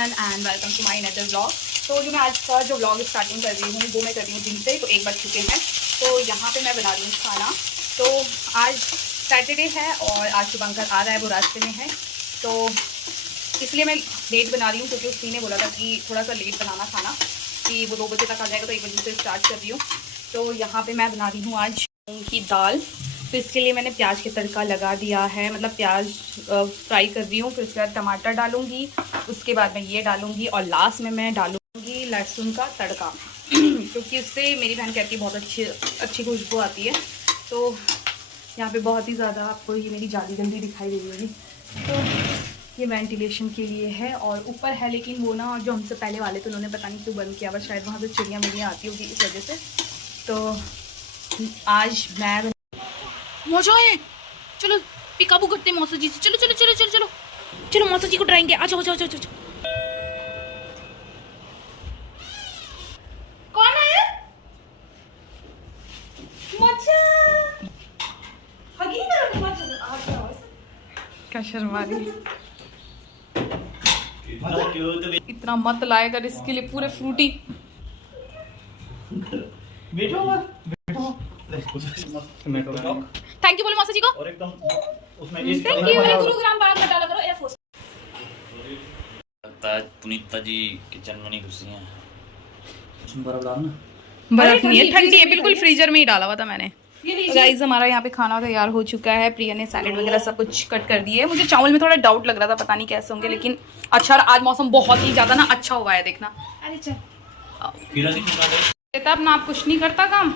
Anand and welcome to my another vlog. तो जो मैं आज का जो व्लॉग स्टार्टिंग कर रही हूँ वो मैं कर रही हूँ दिन से, तो 1 बज चुके हैं। तो यहाँ पे मैं बना रही हूँ खाना। तो आज सैटरडे है और आज शुभंकर आ रहा है, वो रास्ते में है, तो इसलिए मैं लेट बना रही हूँ क्योंकि उसने ने बोला था कि थोड़ा सा लेट बनाना खाना, कि वो 2 बजे तक आ जाएगा, तो 1 बजे से स्टार्ट कर रही हूँ। तो यहाँ पर मैं बना रही हूँ आज मूँग की दाल। तो इसके लिए मैंने प्याज के तड़का लगा दिया है, मतलब प्याज फ्राई कर रही हूँ, फिर उसके बाद टमाटर डालूंगी, उसके बाद मैं ये डालूंगी और लास्ट में मैं डालूंगी लहसुन का तड़का क्योंकि उससे मेरी बहन कहती है बहुत अच्छी खुशबू आती है। तो यहाँ पे बहुत ही ज़्यादा आपको ये मेरी जाली जल्दी दिखाई दे रही होगी, तो ये वेंटिलेशन के लिए है और ऊपर है, लेकिन वो ना जो हमसे पहले वाले थे उन्होंने पता नहीं क्यों बंद किया हुआ, शायद वहाँ से चिड़ियाँ मिड़ियाँ आती होगी इस वजह से। तो आज मैं मौसा है, चलो पिकाबू करते हैं मौसा जी से। चलो चलो चलो चलो चलो चलो मौसा जी को ड्राइंग आ जाओ जाओ जाओ जाओ। कौन है? मौसा हगी ना मौसा आ जाओ। क्या शर्मा रही, इतना मत लाया कर इसके लिए पूरे फ्रूटी। बैठो थैंक यू बोलो मौसा जी को। और एकदम उसमें थैंक यू। मेरे गुरुग्राम बाग में डाला करो एयरफोर्स। लगता है पुनीता जी किचन में नहीं घुसी हैं। उसमें बर्फ डालना, बर्फ नहीं है, ठंडी है बिल्कुल, फ्रीजर में ही डाला हुआ था मैंने। गाइस हमारा यहाँ पे खाना तैयार हो चुका है, प्रिया ने सैलेड वगैरह सब कुछ कट कर दिए। मुझे चावल में थोड़ा डाउट लग रहा था, पता नहीं कैसे होंगे, लेकिन अच्छा, आज मौसम बहुत ही ज्यादा ना अच्छा हुआ है, देखना। अरे चल अपना आप कुछ नहीं करता काम।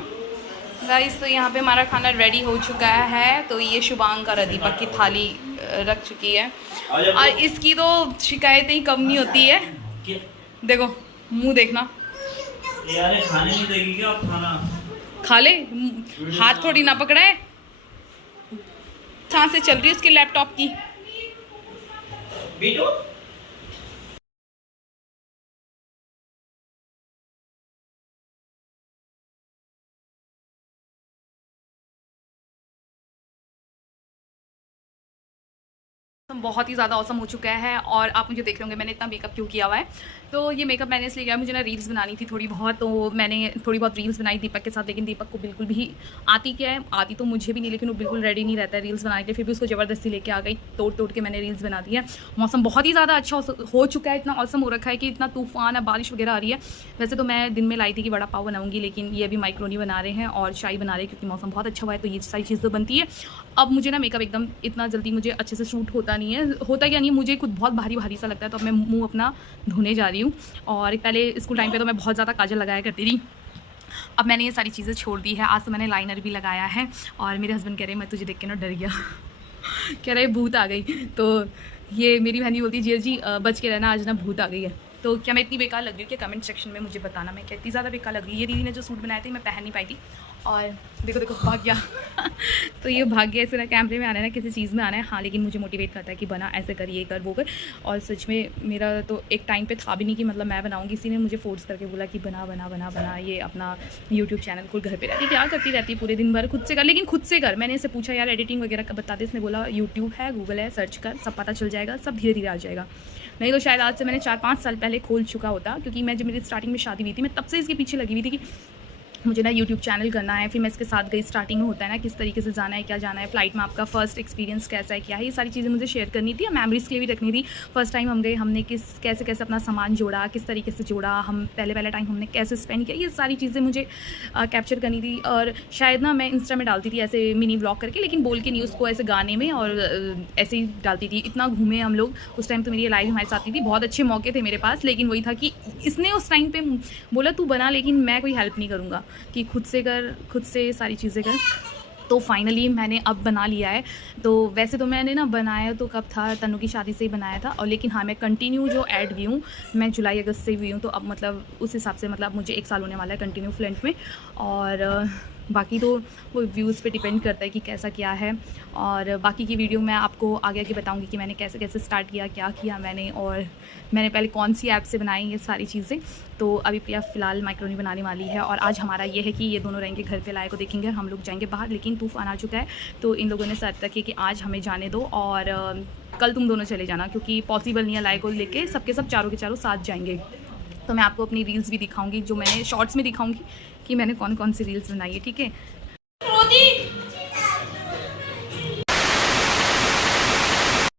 गाइस तो यहाँ पे हमारा खाना रेडी हो चुका है। तो ये शुभांकर और दीपक की थाली रख चुकी है और इसकी तो शिकायतें ही कम नहीं होती है। देखो मुंह देखना, यार खाने नहीं देगी क्या आप खाना? खा ले, हाथ थोड़ी ना पकड़ा है, सांसें चल रही है उसके लैपटॉप की। बेटो बहुत ही ज़्यादा औसम हो चुका है और आप मुझे देख रहे होंगे मैंने इतना मेकअप क्यों किया हुआ है। तो ये मेकअप मैंने इसलिए किया, मुझे ना रील्स बनानी थी थोड़ी बहुत, तो मैंने थोड़ी बहुत रील्स बनाई दीपक के साथ, लेकिन दीपक को बिल्कुल भी आती क्या है, आती तो मुझे भी नहीं, लेकिन वो बिल्कुल रेडी नहीं रहता है रील्स बनाने के लिए। फिर भी उसको ज़बरदस्ती लेके आ गई, तोड़ के मैंने रील्स बना दी है। मौसम बहुत ही ज़्यादा अच्छा हो चुका है, इतना औसम हो रखा है कि इतना तूफान है, बारिश वगैरह आ रही है। वैसे तो मैं दिन में लाई थी कि बड़ा पाव बनाऊँगी, लेकिन ये अभी माइक्रोनी बना रहे हैं और शाही बना रहे हैं क्योंकि मौसम बहुत अच्छा हुआ है, तो ये सारी चीज़ें बनती है। अब मुझे ना मेकअप एकदम इतना जल्दी मुझे अच्छे से शूट होता नहीं है, होता क्या नहीं, मुझे खुद बहुत भारी भारी सा लगता है। तो अब मैं मुंह अपना धोने जा रही हूँ। और पहले स्कूल टाइम पे तो मैं बहुत ज़्यादा काजल लगाया करती थी, अब मैंने ये सारी चीज़ें छोड़ दी है। आज तो मैंने लाइनर भी लगाया है और मेरे हस्बैंड कह रहे हैं मैं तुझे देख के ना डर गया कह रहे भूत आ गई। तो ये मेरी बहन भी बोलती है जी जी बच के रहना, आज ना भूत आ गई है। तो क्या मैं इतनी बेकार लग रही हूँ कि कमेंट सेक्शन में मुझे बताना मैं क्या इतनी ज़्यादा बेकार लग रही है। ये दीदी ने जो सूट बनाए थे मैं पहन नहीं पाई थी और देखो देखो भाग गया तो ये भाग गया, ऐसे ना कैमरे में आना है ना किसी चीज़ में आना है। हाँ लेकिन मुझे मोटिवेट करता है कि बना, ऐसे कर, ये कर, वो कर। और सच में मेरा तो एक टाइम पे था भी नहीं कि मतलब मैं बनाऊँगी, इसी ने मुझे फोर्स करके बोला कि बना बना बना बना ये अपना यूट्यूब चैनल को। घर पे रहती क्या करती रहती पूरे दिन भर, खुद से कर, लेकिन खुद से कर। मैंने इससे पूछा यार एडिटिंग वगैरह का बता दे, इसने बोला यूट्यूब है, गूगल है, सर्च कर, सब पता चल जाएगा, सब धीरे धीरे आ जाएगा। नहीं तो शायद आज से मैंने 4-5 साल पहले खोल चुका होता, क्योंकि मैं जब मेरी स्टार्टिंग में शादी हुई थी मैं तब से इसके पीछे लगी हुई थी कि मुझे ना यूट्यूब चैनल करना है। फिर मैं इसके साथ गई, स्टार्टिंग में होता है ना किस तरीके से जाना है, क्या जाना है, फ्लाइट में आपका फर्स्ट एक्सपीरियंस कैसा है, क्या है, ये सारी चीज़ें मुझे शेयर करनी थी, मेमोरीज़ के लिए भी रखनी थी। फर्स्ट टाइम हम गए, हमने कैसे कैसे अपना सामान जोड़ा, किस तरीके से जोड़ा, हम पहले टाइम हमने कैसे स्पेंड किया, ये सारी चीज़ें मुझे कैप्चर करनी थी। और शायद ना मैं इंस्टा में डालती थी ऐसे मिनी व्लॉग करके, लेकिन बोल के नहीं, उसको ऐसे गाने में और ऐसे ही डालती थी। इतना घूमे हम लोग उस टाइम, तो मेरी लाइव हमारे साथ थी, बहुत अच्छे मौके थे मेरे पास, लेकिन वही था कि इसने उस टाइम पे बोला तू बना, लेकिन मैं कोई हेल्प नहीं करूँगा, कि खुद से कर, खुद से सारी चीज़ें कर। तो फाइनली मैंने अब बना लिया है। तो वैसे तो मैंने ना बनाया तो कब था, तनु की शादी से ही बनाया था, और लेकिन हाँ मैं कंटिन्यू जो ऐड हुई हूँ मैं जुलाई अगस्त से हुई हूँ, तो अब मतलब उस हिसाब से मतलब मुझे 1 साल होने वाला है कंटिन्यू फ्लंट में। और बाकी तो वो व्यूज़ पे डिपेंड करता है कि कैसा क्या है। और बाकी की वीडियो मैं आपको आगे आगे बताऊंगी कि मैंने कैसे कैसे स्टार्ट किया, क्या किया मैंने, और मैंने पहले कौन सी ऐप से बनाई, ये सारी चीज़ें। तो अभी प्रिया फ़िलहाल माइक्रोनी बनाने वाली है और आज हमारा ये है कि ये दोनों रहेंगे घर पे, लाए को देखेंगे और हम लोग जाएंगे बाहर, लेकिन तूफ़ान आ चुका है तो इन लोगों ने शर्त रखी कि आज हमें जाने दो और कल तुम दोनों चले जाना, क्योंकि पॉसिबल नहीं है लाई को लेके सबके सब चारों के चारों साथ जाएंगे। तो मैं आपको अपनी रील्स भी दिखाऊंगी, जो मैंने शॉर्ट्स में दिखाऊंगी कि मैंने कौन कौन सी रील्स बनाई है, ठीक है।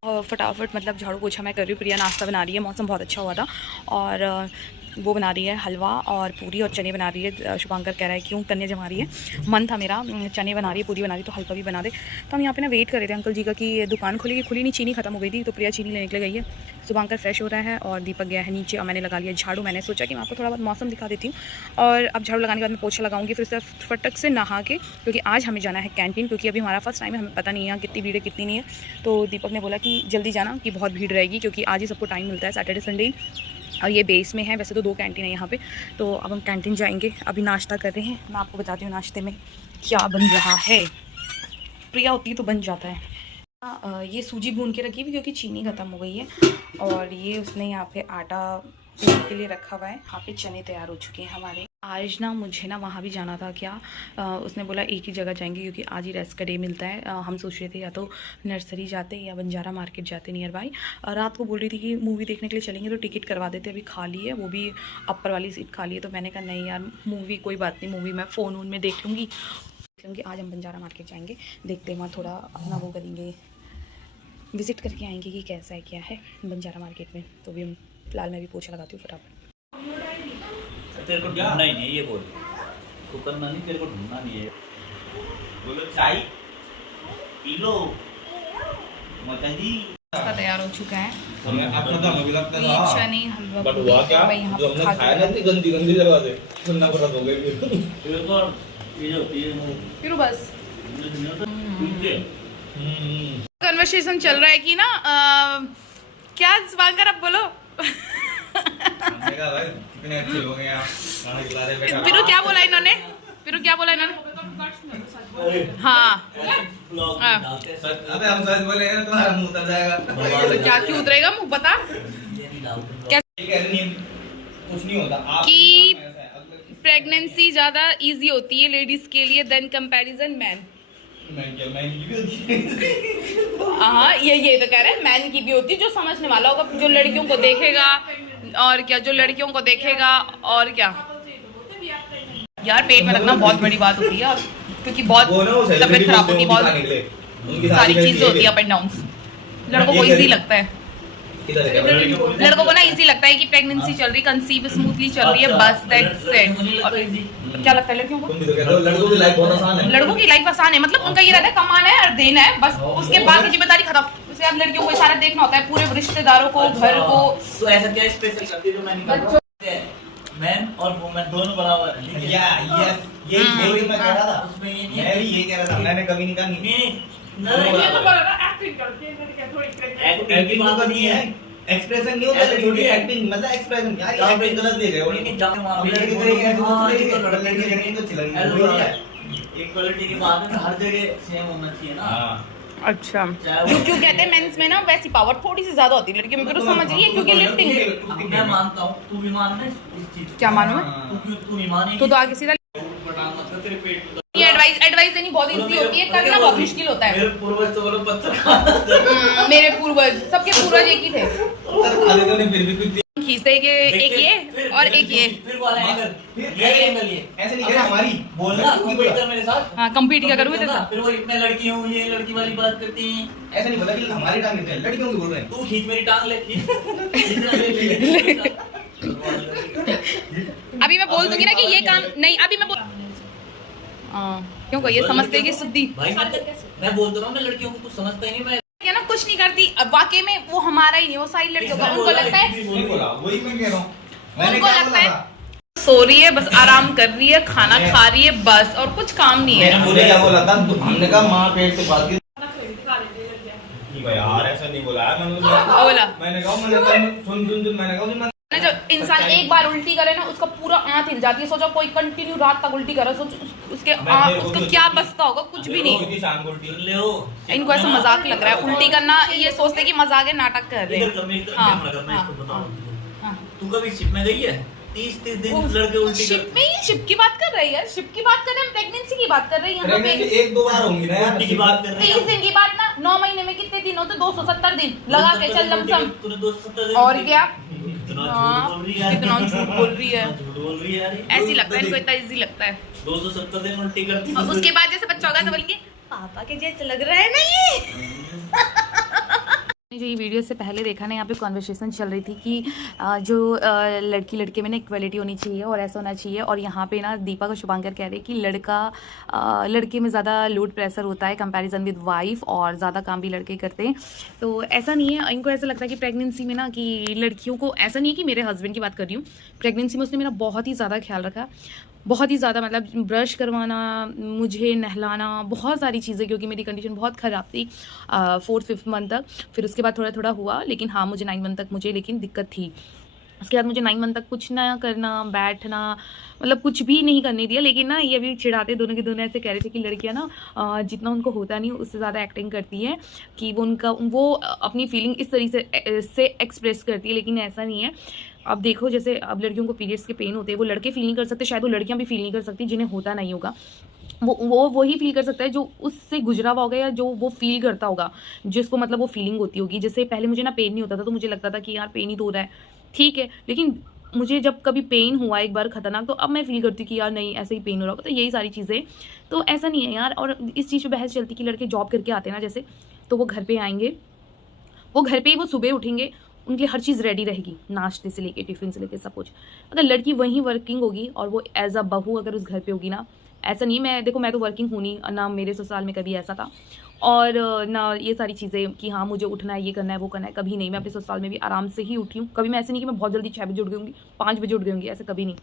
और फटाफट मतलब झाड़ू पोछा मैं कर रही हूँ, प्रिया नाश्ता बना रही है, मौसम बहुत अच्छा हुआ था, और वो बना रही है हलवा और पूरी और चने बना रही है। शुभांकर कह रहा है क्यों कन्या जमा रही है, मन था मेरा, चने बना रही है, पूरी बना रही है, तो हलवा भी बना दे। तो हम यहाँ पे ना वेट कर रहे थे अंकल जी का कि दुकान खुलेगी, खुली नहीं, चीनी खत्म हो गई थी, तो प्रिया चीनी लेने के लिए गई है। शुभांकर फ्रेश हो रहा है और दीपक गया है नीचे, और मैंने लगा लिया झाड़ू। मैंने सोचा कि मैं आपको थोड़ा बहुत मौसम दिखा देती हूँ, और अब झाड़ू लगाने के बाद मैं पोछा लगाऊंगी, फिर से फटक से नहा के, क्योंकि आज हमें जाना है कैंटीन, क्योंकि अभी हमारा फर्स्ट टाइम है, हमें पता नहीं है कितनी भीड़ है कितनी नहीं है। तो दीपक ने बोला कि जल्दी जाना कि बहुत भीड़ रहेगी, क्योंकि आज ही सबको टाइम मिलता है, सैटरडे संडे, और ये बेस में है। वैसे तो 2 कैंटीन है यहाँ पे, तो अब हम कैंटीन जाएंगे। अभी नाश्ता कर रहे हैं, मैं आपको बताती हूँ नाश्ते में क्या बन रहा है। प्रिया होती है तो बन जाता है। ये सूजी भून के रखी हुई, क्योंकि चीनी ख़त्म हो गई है, और ये उसने यहाँ पे आटा पीने के लिए रखा हुआ है। यहाँ पे चने तैयार हो चुके हैं हमारे। आज ना मुझे ना वहाँ भी जाना था, क्या उसने बोला एक ही जगह जाएंगे, क्योंकि आज ही रेस्ट का डे मिलता है। हम सोच रहे थे या तो नर्सरी जाते या बंजारा मार्केट जाते नियर बाई। रात को बोल रही थी कि मूवी देखने के लिए चलेंगे, तो टिकट करवा देते, अभी खाली है, वो भी अपर वाली सीट खाली है। तो मैंने कहा नहीं यार, मूवी कोई बात नहीं, मूवी मैं फ़ोन में देख लूँगी। आज हम बंजारा मार्केट जाएंगे, देखते हैं वहाँ थोड़ा अपना वो करेंगे, विज़िट करके आएंगे कि कैसा है क्या है बंजारा मार्केट में। तो भी हम फिलहाल मैं भी पोछा लगाती हूँ फटाफट। तेरे को ढूंढना ही नहीं, ये बोल तो करना नहीं, तेरे को ढूंढना नहीं है। बोलो चाय पी लो माता जी। नाश्ता तैयार हो चुका है, अपना तो हमें भी लगता था, चने हलवा बट हुआ क्या जो हमने खाया ना, इतनी गंदी गंदी जगह से सुनना पड़ा हो गई। तेरे को ये जो फिर बस कन्वर्सेशन चल रहा है कि ना क्या शुभांकर आप बोलो। हमने कहा भाई कितने अच्छे लोग हैं आप, खाना खिला रहे बेटा। फिर क्या बोला इन्होंने, हाँ अबे हम सच बोले ना तुम्हारा मुंह उतर जाएगा। तो क्या क्यों उतरेगा मुंह, बता क्या कुछ नहीं होता आप कि प्रेगनेंसी ज़्यादा इजी होती है लेडीज़ के लिए देन कंपैरिजन मैन। हाँ ये तो कह रहे हैं मैन की भी होती है, जो समझने वाला होगा, जो लड़कियों को देखेगा, और क्या जो लड़कियों को देखेगा, और क्या यार पेट में रखना बहुत बड़ी बात होती है, क्योंकि बहुत तबीयत खराब होती है, बहुत सारी चीजें होती है अप एंड डाउन। लड़कों को इजी लगता है, लड़कों को ना इजी लगता है कि प्रेगनेंसी चल रही, कंसीव स्मूथली चल रही है, बस दैट्स इट। और क्या लगता है लड़कियों को? लड़कों की लाइफ बहुत आसान है, लड़कों की लाइफ आसान है, मतलब उनका ये रहता है कमाना है और देना है, बस उसके बाद की जिम्मेदारी खत्म। उसके बाद लड़कियों को सारा देखना होता है, पूरे रिश्तेदारों को, घर को। तो ऐसा क्या स्पेशल करती है जो मैं नहीं करता? मैन और वुमेन दोनों बराबर है। यही मैं कह रहा था, उसमें ये नहीं मैं भी यही कह रहा था, मैंने कभी नहीं कहा एक्टिंग की बात नहीं है, एक्सप्रेशन नहीं होता, छोटी एक्टिंग मतलब एक्सप्रेशन यार, एक्टिंग गलत ले गए वो। इक्वालिटी की बात है, हर जगह सेम होना चाहिए ना। अच्छा क्यों कहते हैं मेंस में ना वैसी पावर थोड़ी सी ज्यादा होती है, लड़कियों में तो समझ रही है, क्योंकि लिफ्टिंग। मैं मानता हूँ, तू भी मान ले इस चीज। क्या मानूं मैं? तू भी माने तो आगे सीधा तेरे पेट में ये एडवाइस देनी बहुत इजी होती है, करना बहुत मुश्किल होता है। मेरे पूर्वज तो बोलो पत्थर मेरे पूर्वज, सबके पूर्वज एक ही थे। फिर भी कुछ खींचते कि एक ये और एक ये, फिर वाला एंगल, ये एंगल ये ऐसे नहीं कह हमारी बोलना, तू बेट कर मेरे साथ। हाँ कंपीट क्या करूँ मैं तेरे साथ? फिर वो मैं लड़की हूँ, ये लड़की वाली बात करती हैं। ऐसा नहीं पता कि हमारी टांग नहीं लड़कियों की बोल रहे हैं। तू खींच मेरी टांग ले, अभी मैं बोल दूंगी ना कि ये काम नहीं, अभी मैं क्यों ये समझते कि शुद्धि भाई मैं बोलता हूँ, मैं लड़कियों को कुछ समझता ही नहीं, मैं क्या ना कुछ नहीं करती। अब वाकई में वो हमारा ही नहीं, वो सारी लड़कियों का, उनको लगता है, वही मैं कह रहा हूँ, उनको लगता है सो रही है बस, आराम कर रही है, खाना खा रही है बस, और कुछ काम नहीं है। मैंने क्या बोला था, हमने कहा माँ पेट से बात की यार, ऐसा नहीं बोला यार, मैंने कहा सुन मैंने कहा जब इंसान एक बार उल्टी करे ना, उसका पूरा आंत हिल जाती है। सोचो कोई कंटिन्यू रात तक उल्टी करे, सोचो उसको क्या बसता होगा, कुछ भी नहीं। इनको ऐसा मजाक लग रहा है उल्टी करना, ये सोचते कि मजाक है, नाटक कर रहे हैं। तू कभी शिप में गई है? 30 दिन लड़के उल्टी शिप में ही शिप की बात कर रही है, शिप की बात कर रहे हैं, प्रेगनेंसी की बात कर रही है यहाँ पे। प्रेगनेंसी 1-2 बार होंगी ना यार। उल्टी की बात कर रहे 30 दिन की बात ना, 9 महीने में कितने दिन होते? 270 दिन लगा के चल लमसम। तूने 270 दिन और क्या? कितना हाँ, झूठ बोल रही है यार। कितना झूठ बोल रही है। झूठ बोल रही है यार ये। ऐसी लगता है इनको, इतना इजी लगता है। 270 दिन उल्टी करती है। और उसके बाद जैसे बच्चा होगा तो बोलेंगे पापा के जैसे लग रहा है ना ये। जो ये वीडियो से पहले देखा ना, यहाँ पे कॉन्वर्सेशन चल रही थी कि जो लड़की लड़के में ना इक्वलिटी होनी चाहिए और ऐसा होना चाहिए। और यहाँ पे ना दीपक और शुभांकर कह रहे हैं कि लड़के में ज़्यादा लोड प्रेशर होता है कंपैरिजन विद वाइफ, और ज़्यादा काम भी लड़के करते हैं। तो ऐसा नहीं है, इनको ऐसा लगता है कि प्रेगनेंसी में ना कि लड़कियों को, ऐसा नहीं है कि मेरे हस्बैंड की बात कर रही हूँ, प्रेगनेंसी में उसने मेरा बहुत ही ज़्यादा ख्याल रखा, बहुत ही ज़्यादा, मतलब ब्रश करवाना, मुझे नहलाना, बहुत सारी चीज़ें, क्योंकि मेरी कंडीशन बहुत ख़राब थी 4th-5th मंथ तक। फिर उसके बाद थोड़ा थोड़ा हुआ, लेकिन हाँ मुझे 9 मंथ तक मुझे लेकिन दिक्कत थी। उसके बाद मुझे 9 मंथ तक कुछ ना करना, बैठना, मतलब कुछ भी नहीं करने दिया। लेकिन ना ये भी चिढ़ाते दोनों के दोनों, ऐसे कह रहे थे कि लड़कियां ना जितना उनको होता नहीं उससे ज़्यादा एक्टिंग करती हैं, कि वो अपनी फीलिंग इस तरीके से एक्सप्रेस करती है, लेकिन ऐसा नहीं है। अब देखो, जैसे अब लड़कियों को पीरियड्स के पेन होते हैं, वो लड़के फील नहीं कर सकते, शायद वो लड़कियां भी फील नहीं कर सकती जिन्हें होता नहीं होगा। वो ही फील कर सकता है जो उससे गुजरा हुआ होगा, या जो वो फील करता होगा, जिसको मतलब वो फीलिंग होती होगी। जैसे पहले मुझे ना पेन नहीं होता था, तो मुझे लगता था कि यार पेन ही तो हो रहा है, ठीक है, लेकिन मुझे जब कभी पेन हुआ एक बार खतरनाक, तो अब मैं फील करती हूँ कि यार नहीं, ऐसे ही पेन हो रहा होगा। तो यही सारी चीज़ें, तो ऐसा नहीं है यार। और इस चीज़ पर बहस चलती कि लड़के जॉब करके आते हैं ना, जैसे, तो वो घर पे आएंगे, वो घर पे ही वो सुबह उठेंगे, उनके लिए हर चीज़ रेडी रहेगी, नाश्ते से लेके टिफ़िन से लेके सब कुछ। अगर लड़की वहीं वर्किंग होगी और वो एज अ बहू अगर उस घर पे होगी ना, ऐसा नहीं, मैं तो वर्किंग हूँ नहीं ना, मेरे ससुराल में कभी ऐसा था, और ना ये सारी चीज़ें कि हाँ मुझे उठना है, ये करना है, वो करना है, कभी नहीं। मैं अपने ससुराल में भी आराम से ही उठी हूँ, कभी मैं ऐसे नहीं कि मैं बहुत जल्दी 6 बजे उठ गई होंगी, 5 बजे उठ गई होंगी, ऐसा कभी नहीं।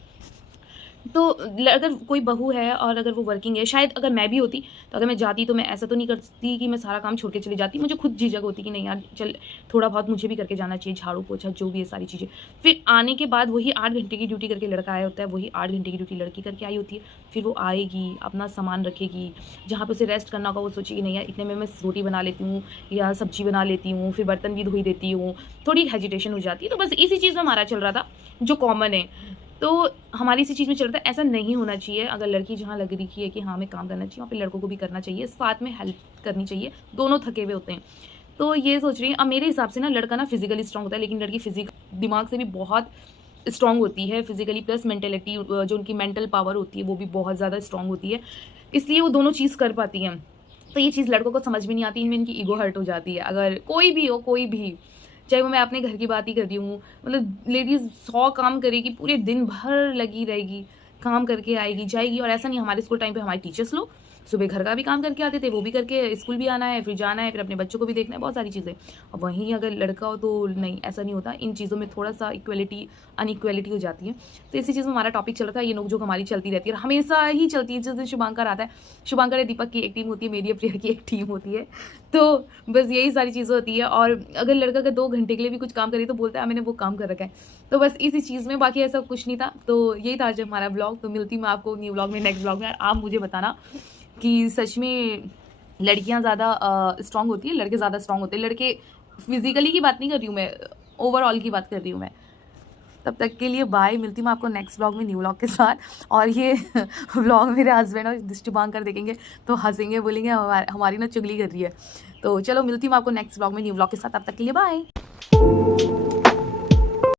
तो अगर कोई बहू है और अगर वो वर्किंग है, शायद अगर मैं भी होती, तो अगर मैं जाती तो मैं ऐसा तो नहीं करती कि मैं सारा काम छोड़ के चली जाती। मुझे खुद झिझक होती कि नहीं यार, चल थोड़ा बहुत मुझे भी करके जाना चाहिए, झाड़ू पोछा जो भी है सारी चीज़ें। फिर आने के बाद वही 8 घंटे की ड्यूटी करके लड़का आया होता है, वही 8 घंटे की ड्यूटी लड़की करके आई होती है। फिर वो आएगी, अपना सामान रखेगी, जहाँ पर उसे रेस्ट करना होगा वो सोचेगी नहीं यार इतने में मैं रोटी बना लेती हूँ या सब्जी बना लेती हूँ, फिर बर्तन भी धोई देती हूँ, थोड़ी हेजिटेशन हो जाती है। तो बस इसी चीज़ में हमारा चल रहा था, जो कॉमन है। तो हमारी इसी चीज़ में चल रहा है, ऐसा नहीं होना चाहिए। अगर लड़की जहाँ लग रही है कि हाँ हमें काम करना चाहिए, वहाँ पे लड़कों को भी करना चाहिए, साथ में हेल्प करनी चाहिए, दोनों थके हुए होते हैं। तो ये सोच रही है। अब मेरे हिसाब से ना लड़का ना फिजिकली स्ट्रांग होता है, लेकिन लड़की दिमाग से भी बहुत स्ट्रांग होती है, फिजिकली प्लस मेंटेलिटी, जो उनकी मेंटल पावर होती है वो भी बहुत ज़्यादा स्ट्रांग होती है, इसलिए वो दोनों चीज़ कर पाती हैं। तो ये चीज़ लड़कों को समझ में नहीं आती, इनमें इनकी ईगो हर्ट हो जाती है। अगर कोई भी हो, कोई भी, चाहे वो मैं अपने घर की बात ही कर रही हूँ, मतलब लेडीज़ 100 काम करेगी, पूरे दिन भर लगी रहेगी, काम करके आएगी जाएगी। और ऐसा नहीं, हमारे स्कूल टाइम पे हमारे टीचर्स लोग सुबह घर का भी काम करके आते थे, वो भी करके स्कूल भी आना है, फिर जाना है, फिर अपने बच्चों को भी देखना है, बहुत सारी चीज़ें। और वहीं अगर लड़का हो तो नहीं, ऐसा नहीं होता। इन चीज़ों में थोड़ा सा अनइक्वलिटी हो जाती है। तो इसी चीज़ में हमारा टॉपिक चल रहा था, ये नोक-झोंक हमारी चलती रहती है, हमेशा ही चलती है। जिस दिन शुभांकर आता है, शुभांकर और दीपक की एक टीम होती है, मेरी और प्रिया की एक टीम होती है। तो बस यही सारी चीज़ें होती है। और अगर लड़का अगर 2 घंटे के लिए भी कुछ काम करे तो बोलता है मैंने वो काम कर रखा है। तो बस इसी चीज़ में, बाकी ऐसा कुछ नहीं था। तो यही था आज हमारा ब्लॉग। तो मिलती मैं आपको न्यू ब्लॉग में, नेक्स्ट ब्लॉग में। आप मुझे बताना कि सच में लड़कियां ज़्यादा स्ट्रांग होती है, लड़के ज़्यादा स्ट्रांग होते हैं। लड़के फिजिकली की बात नहीं कर रही हूँ मैं, ओवरऑल की बात कर रही हूँ मैं। तब तक के लिए बाय, मिलती हूँ मैं आपको नेक्स्ट ब्लॉग में, न्यू ब्लॉग के साथ। और ये ब्लॉग मेरे हस्बैंड और शुभांकर देखेंगे तो हंसेंगे, बोलेंगे हमारी ना चुगली कर रही है। तो चलो मिलती हूँ आपको नेक्स्ट ब्लॉग में, न्यू ब्लॉग के साथ। तब तक के लिए बाय।